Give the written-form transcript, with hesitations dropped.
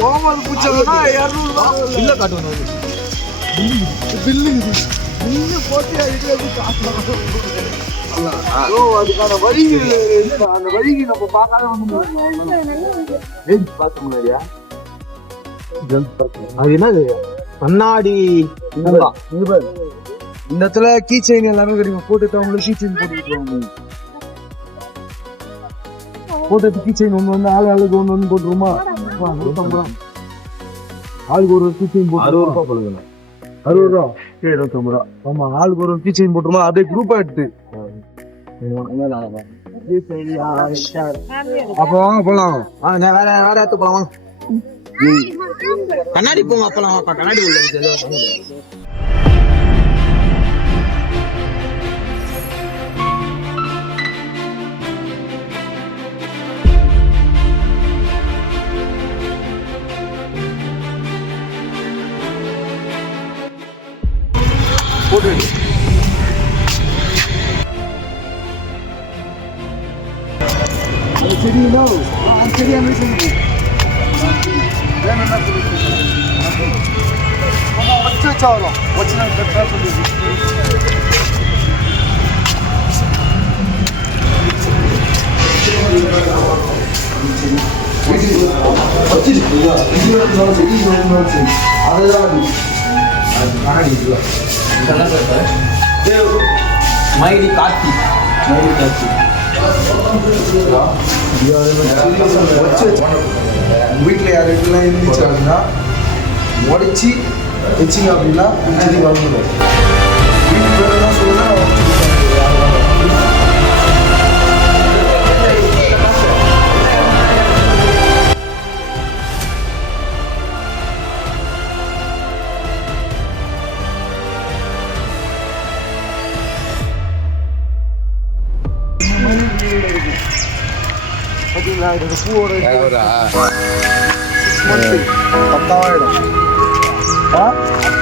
கோமல் பூச்சா 200 இல்ல காட்டுவாங்க பில்லு போட்டு அதுக்கான வழி அந்த வழிக்கு நம்ம பார்க்காத பார்க்க முடியாதியா அது என்னது கண்ணாடி இந்த இடத்துல கீ செயின் எல்லாமே கிடைக்கும் போட்டுட்டு அவங்களுக்கு கீ செயின் போட்டுட்டு கீ செயின் ஒன்று ஆளுக்கு ஒன்று போட்டுருமா ஆளுக்கு ஒரு கீ செயின் போட்டு 60 ரூபா போடுங்க 60 ரூபா 29 ரூபா ஆமா ஆளுக்கு ஒரு கீ செயின் போட்டுருமா அப்படியே குரூப்பா எடுத்து அப்போ வாங்க போலாம் வேற இடத்து போலாம் கண்ணாடி போங்க அப்பலாம் கண்ணாடி போட்டு சரிங்களா சரியான சரி வேணும்னா வச்சு வச்சா வரும் வச்சுனா மைடி காட்சி வீட்டில் யாருக்கெல்லாம் இருந்துச்சு அப்படின்னா உடச்சி வச்சிங்க அப்படின்னா செடி வளர்ந்துடும் வீட்டுக்கு வேணும்னா சொல்லுங்க பூவோட 10,000